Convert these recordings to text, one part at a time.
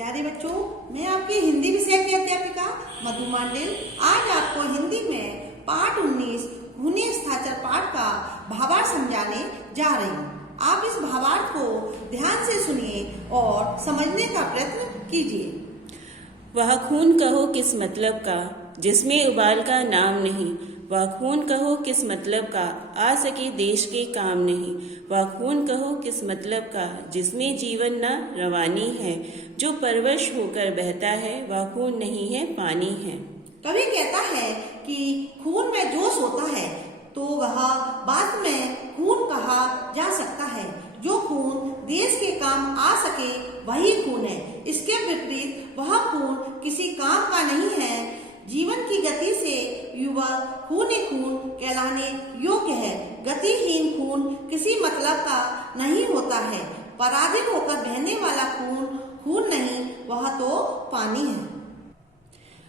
प्यारे बच्चों, मैं आपकी हिंदी विषय की अध्यापिका मधु मांडिल आज आपको हिंदी में पाठ 19 खूनी हस्ताक्षर पाठ का भावार्थ समझाने जा रही हूँ। आप इस भावार्थ को ध्यान से सुनिए और समझने का प्रयत्न कीजिए। वह खून कहो किस मतलब का जिसमें उबाल का नाम नहीं, वह खून कहो किस मतलब का आ सके देश के काम नहीं, वह खून कहो किस मतलब का जिसमें जीवन न रवानी है, जो परवश होकर बहता है वह खून नहीं है पानी है। कवि कहता है कि खून में जोश होता है तो वह बात में खून कहा जा सकता है। जो खून देश के काम आ सके वही खून है। इसके विपरीत वह खून किसी काम का नहीं है। जीवन की गति से युवक खून कहलाने योग्य है। गतिहीन खून किसी मतलब का नहीं होता है। पराधीन होकर बहने वाला खून नहीं, वह तो पानी है।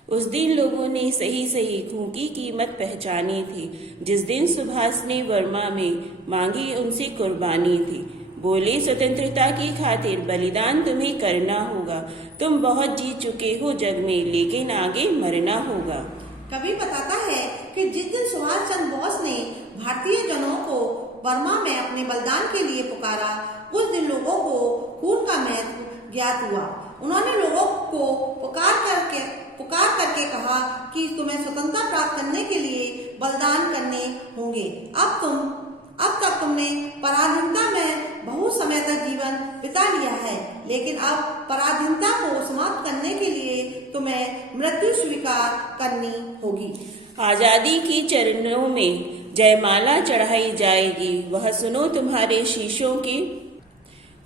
उस दिन लोगों ने सही सही खून की कीमत पहचानी थी, जिस दिन सुभाष ने वर्मा में मांगी उनसे कुर्बानी थी। बोले स्वतंत्रता की खातिर बलिदान तुम्हें करना होगा, तुम बहुत जीत चुके हो जग में लेकिन आगे मरना होगा। कवि बताता है कि जिस दिन सुभाष चंद्र बोस ने भारतीय जनों को बर्मा में अपने बलिदान के लिए पुकारा, उस दिन लोगों को खून का महत्व ज्ञात हुआ। उन्होंने लोगों को पुकार करके कहा कि तुम्हें स्वतंत्रता प्राप्त करने के लिए बलिदान करने होंगे। अब तक तुमने पराधीनता में बहुत समय तक जीवन बिता लिया है, लेकिन अब पराधीनता को समाप्त करने के लिए तुम्हें मृत्यु स्वीकार करनी होगी। आजादी की चरणों में जयमाला चढ़ाई जाएगी, वह सुनो तुम्हारे शीशों के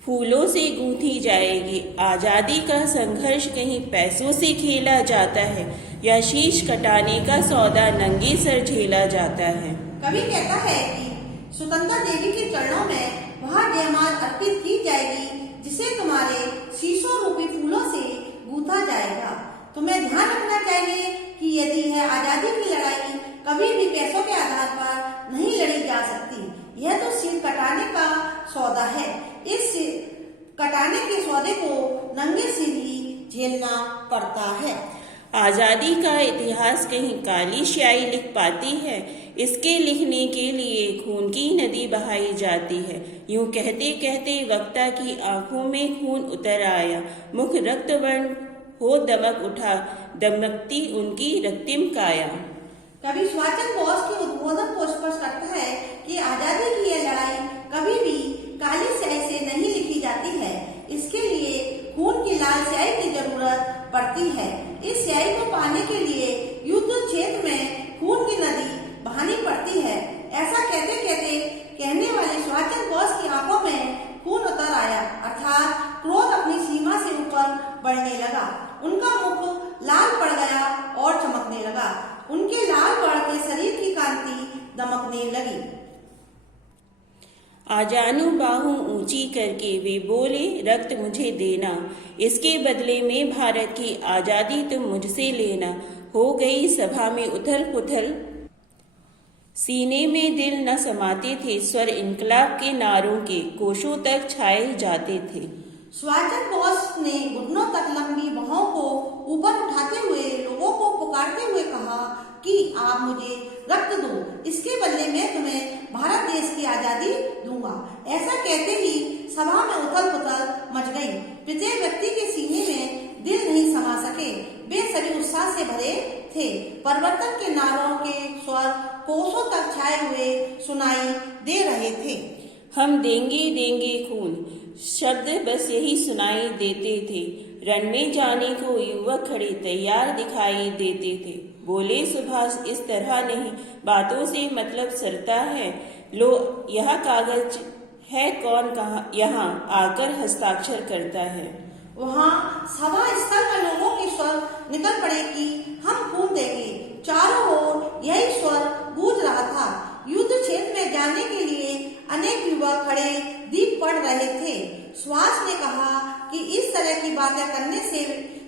फूलों से गूंथी जाएगी। आजादी का संघर्ष कहीं पैसों से खेला जाता है या शीश कटाने का सौदा नंगे सर झेला जाता है। कवि कहता है कि स्वतंत्रता देवी के चरणों में वह जयमाल अर्पित की जाएगी, जिसे तुम्हारे शीशों रूपी फूलों से गूंथा जाएगा। तुम्हें ध्यान रखना चाहिए कि यदि है आजादी की लड़ाई कभी भी पैसों के आधार पर नहीं लड़ी जा सकती। यह तो सिर कटाने का सौदा है। इस कटाने के सौदे को नंगे सिर ही झेलना पड़ता है। आजादी का इतिहास कहीं काली स्याही लिख पाती है, इसके लिखने के लिए खून की नदी बहाई जाती है। यूं कहते कहते वक्ता की आंखों में खून उतर आया, मुख रक्त वर्ण हो दमक उठा, दमकती उनकी रक्तिम काया। कवि सुभाष चंद्र बोस के उद्बोधन को स्पष्ट करता है कि आजादी की यह लड़ाई कभी भी काली स्याही से नहीं लिखी जाती है। इसके लिए खून की लाल स्याही की जरूरत पड़ती है। इस स्याही को पाने के लिए युद्ध क्षेत्र में खून की नदी बहानी पड़ती है। ऐसा कहते कहते कहने वाले सुभाष चंद्र बोस की आंखों में खून उतर आया, अर्थात क्रोध अपनी सीमा से ऊपर बढ़ने लगा। उनका मुख लाल पड़ गया और चमकने लगा। उनके लाल बढ़ते शरीर की कांति दमकने लगी। आजानू बाहों ऊंची करके वे बोले रक्त मुझे देना, इसके बदले में भारत की आजादी तुम मुझसे लेना। हो गई सभा में उथल पुथल, सीने में दिल न समाते थे, स्वर इनकलाब के नारों के कोशों तक छाए जाते थे। सुभाष चंद्र बोस ने घुटनों तक लंबी बाहों को ऊपर उठाते हुए लोगों को पुकारते हुए कहा कि आप मुझे रक्त दो, इसके बदले में तुम्हें भारत देश की आजादी दूंगा। ऐसा कहते ही सभा में उथल पुथल मच गई। प्रत्येक व्यक्ति के सीने में दिल नहीं समा सके। वे सभी उत्साह से भरे थे। परिवर्तन के नारों के स्वर कोसों तक छाए हुए सुनाई दे रहे थे। हम देंगे देंगे खून, शब्द बस यही सुनाई देते थे। रण में जाने को युवक खड़े तैयार दिखाई देते थे। बोले सुभाष इस तरह नहीं, बातों से मतलब सरता है। लो यह कागज है, कौन कहाँ यहाँ आकर हस्ताक्षर करता है। वहाँ सभा स्थल पर लोगों के स्वर निकल पड़े कि हम खून देंगे। चारों ओर यही स्वर गूंज रहा था। युद्ध क्षेत्र में जाने के लिए अनेक युवक खड़े दीप पड़ रहे थे। सुभाष ने कहा कि इस तरह की बातें करने से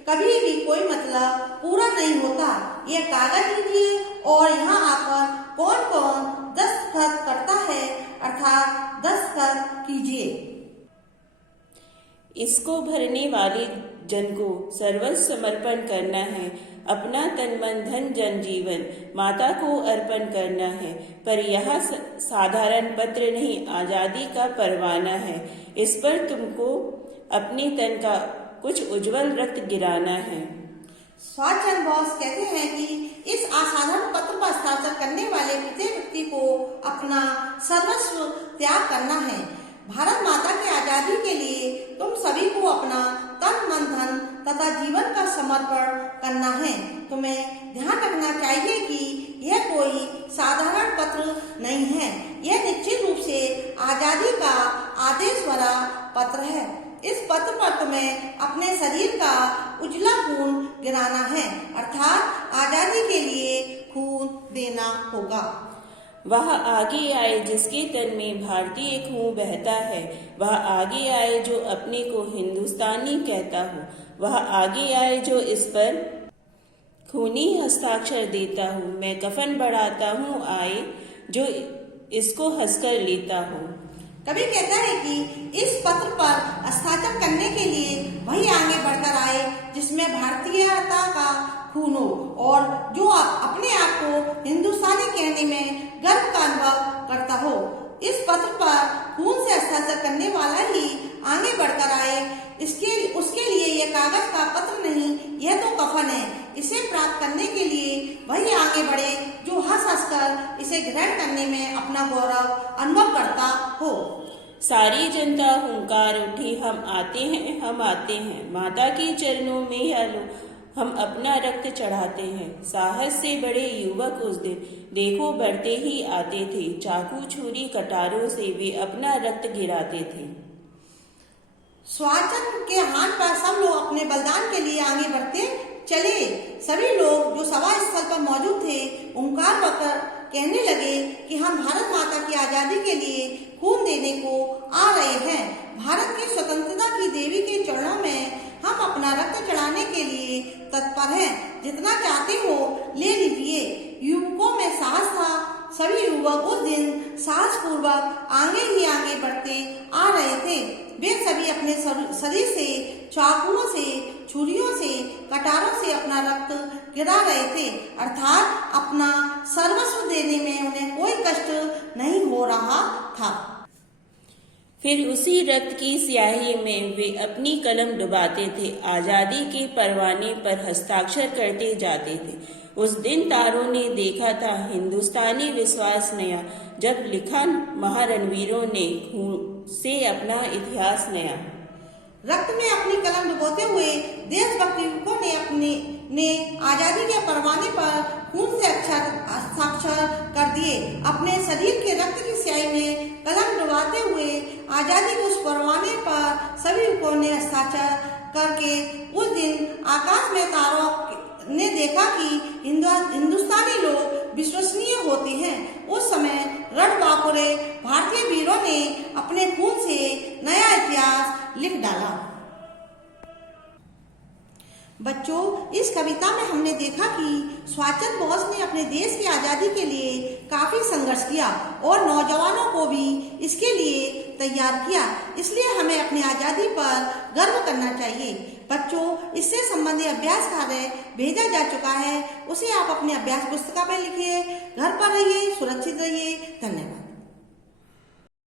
कभी भी कोई मतलब पूरा नहीं होता। ये कागज लीजिए और यहाँ आकर कौन कौन दस्तखत करता है, अर्थात दस्तखत कीजिए। इसको भरने वाले जन को सर्वस्व समर्पण करना है, अपना तन मन धन जन जीवन माता को अर्पण करना है। पर यह साधारण पत्र नहीं, आजादी का परवाना है। इस पर तुमको अपने तन का कुछ उज्जवल रक्त गिराना है। सुभाष चंद्र बोस कहते हैं कि इस असाधारण पत्र पर हस्ताक्षर करने वाले प्रत्येक व्यक्ति को अपना सर्वस्व त्याग करना है। भारत माता की आजादी के लिए तुम सभी को अपना तन मन धन तथा जीवन का समर्पण करना है। तुम्हें ध्यान रखना चाहिए कि यह कोई साधारण पत्र नहीं है, यह निश्चित रूप से आजादी का आदेश भरा पत्र है। इस पत्र पर तुम्हें अपने शरीर का उजला खून गिराना है, अर्थात आजादी के लिए खून देना होगा। वह आगे आए जिसके तन में भारतीय खून बहता है, वह आगे आए जो अपने को हिंदुस्तानी कहता हो, वह आगे आए जो इस पर खूनी हस्ताक्षर देता हूँ। मैं कफन बढ़ाता हूँ, आए जो इसको हंसकर लेता हो। कवि कहता है कि इस पत्र पर हस्ताक्षर करने के लिए वही आगे बढ़कर आए जिसमें भारतीयता का खून हो और जो अपने आप को हिंदुस्तानी कहने में गर्व का अनुभव करता हो। इस पत्र पर खून से हस्ताक्षर करने वाला ही आगे बढ़कर आए। उसके लिए यह कागज का पत्र नहीं, यह तो कफन है। इसे प्राप्त करने के लिए वही आगे बढ़े जो हंस हंसकर इसे ग्रहण करने में अपना गौरव अनुभव करता हो। सारी जनता हुंकार उठी, हम आते हैं, हम आते हैं। माता के चरणों में आलो, हम अपना रक्त चढ़ाते हैं। साहस से बड़े युवक उस दिन देखो बढ़ते ही आते थे, चाकू छुरी कटारों से वे अपना रक्त गिराते थे। सुभाष चंद्र के आह्वान पर सब लोग अपने बलिदान के लिए आगे बढ़ते चले। सभी लोग जो सभा स्थल पर मौजूद थे ओंकार बकर कहने लगे कि हम भारत माता की आजादी के लिए खून देने को आ रहे हैं। भारत की स्वतंत्रता की देवी के चरणों में हम अपना रक्त चढ़ाने के लिए तत्पर हैं। जितना चाहते हो ले लीजिए। युवकों में साहस था। सभी युवक उस दिन साहस पूर्वक आगे ही आगे बढ़ते आ रहे थे। वे सभी अपने शरीर से चाकुओं से, छुरियों से, कटारों से अपना रक्त गिरा रहे थे, अर्थात अपना सर्वस्व देने में उन्हें कोई कष्ट नहीं हो रहा था। फिर उसी रक्त की स्याही में वे अपनी कलम डुबाते थे, आजादी के परवाने पर हस्ताक्षर करते जाते थे। उस दिन तारों ने देखा था हिंदुस्तानी विश्वास नया, जब लिखा महारणवीरों ने खून से अपना इतिहास नया। रक्त में अपनी कलम डुबोते हुए देशभक्त युवकों ने आजादी के परवाने पर खून से हस्ताक्षर कर दिए। अपने शरीर के रक्त की स्याही में कलम डुबाते हुए आजादी के उस परवाने पर सभी युवकों ने हस्ताक्षर करके उस दिन आकाश में तारों ने देखा कि हिंदुस्तानी लोग विश्वसनीय होते हैं। उस समय रणबांकुरे भारतीय वीरों ने अपने खून से नया इतिहास लिख डाला। बच्चों, इस कविता में हमने देखा कि सुभाष चंद्र बोस ने अपने देश की आजादी के लिए काफी संघर्ष किया और नौजवानों को भी इसके लिए तैयार किया। इसलिए हमें अपनी आजादी पर गर्व करना चाहिए। बच्चों, इससे संबंधित अभ्यास कार्य भेजा जा चुका है, उसे आप अपने अभ्यास पुस्तिका में लिखिए। घर पर रहिए, सुरक्षित रहिए। धन्यवाद।